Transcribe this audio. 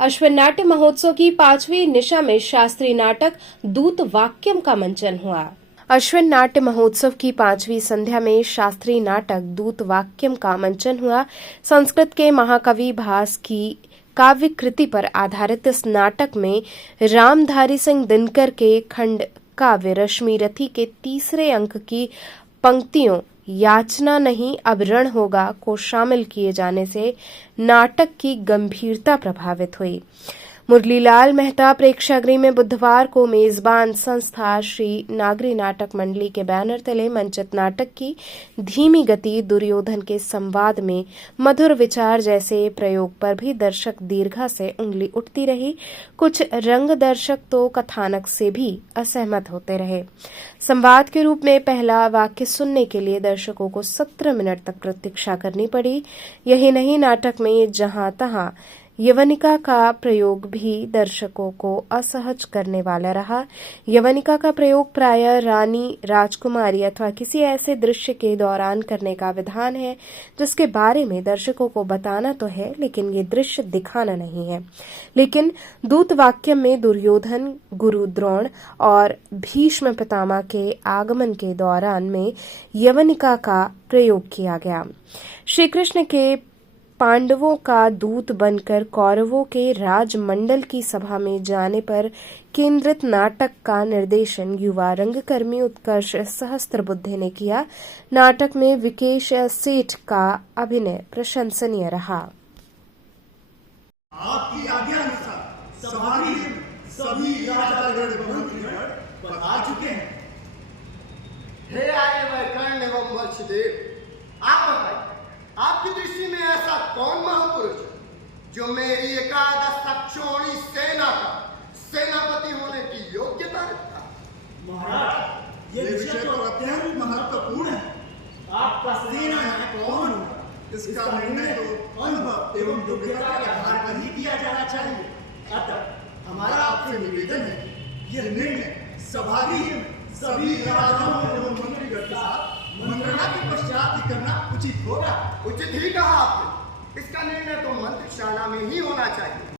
अश्विन नाट्य महोत्सव की 5वीं निशा में शास्त्रीय नाटक दूत वाक्यम का मंचन हुआ। अश्विन नाट्य महोत्सव की 5वीं संध्या में शास्त्रीय नाटक दूत वाक्यम का मंचन हुआ। संस्कृत के महाकवि भास की काव्य कृति पर आधारित इस नाटक में रामधारी सिंह दिनकर के खंड काव्य रश्मि रथी के तीसरे अंक की पंक्तियों याचना नहीं अब रण होगा को शामिल किए जाने से नाटक की गंभीरता प्रभावित हुई। मुरलीलाल मेहता प्रेक्षागृह में बुधवार को मेजबान संस्था श्री नागरी नाटक मंडली के बैनर तले मंचित नाटक की धीमी गति दुर्योधन के संवाद में मधुर विचार जैसे प्रयोग पर भी दर्शक दीर्घा से उंगली उठती रही। कुछ रंग दर्शक तो कथानक से भी असहमत होते रहे। संवाद के रूप में पहला वाक्य सुनने के लिए दर्शकों को 17 मिनट तक प्रतीक्षा करनी पड़ी। यही नहीं, नाटक में जहां तहां यवनिका का प्रयोग भी दर्शकों को असहज करने वाला रहा। यवनिका का प्रयोग प्रायः रानी, राजकुमारी अथवा किसी ऐसे दृश्य के दौरान करने का विधान है जिसके बारे में दर्शकों को बताना तो है लेकिन ये दृश्य दिखाना नहीं है। लेकिन दूत वाक्य में दुर्योधन, गुरु द्रोण और भीष्म पितामह के आगमन के दौरान में यवनिका का प्रयोग किया गया। श्री कृष्ण के पांडवों का दूत बनकर कौरवों के राजमंडल की सभा में जाने पर केंद्रित नाटक का निर्देशन युवा रंगकर्मी उत्कर्ष सहस्त्रबुद्धे ने किया। नाटक में विकेश सेठ का अभिनय प्रशंसनीय रहा। आपकी आज्ञानुसार सवारी सभी राजागण मंत्रीगण पधार चुके हैं। हे आर्य कर्ण एवं वत्सदेव, आप बताइए, आपकी दृष्टि में ऐसा कौन महापुरुष है जो मेरी एकादश अक्षौणी सेना का सेनापति होने की योग्यता रखता है? महाराज, ये विषय तो अत्यंत महत्वपूर्ण है। आपका सेना नायक कौन होगा, इसका निर्णय तो अनुभव एवं योग्यता के आधार पर ही किया जाना चाहिए। अतः हमारा आपसे निवेदन है कि यह निर्णय सभागृह में सभी राजाओं एवं मंत्रीगण के साथ मंत्रणा के पश्चात ही करना उचित होगा। उचित ही कहा आपने। इसका निर्णय तो मंत्रिशाला में ही होना चाहिए।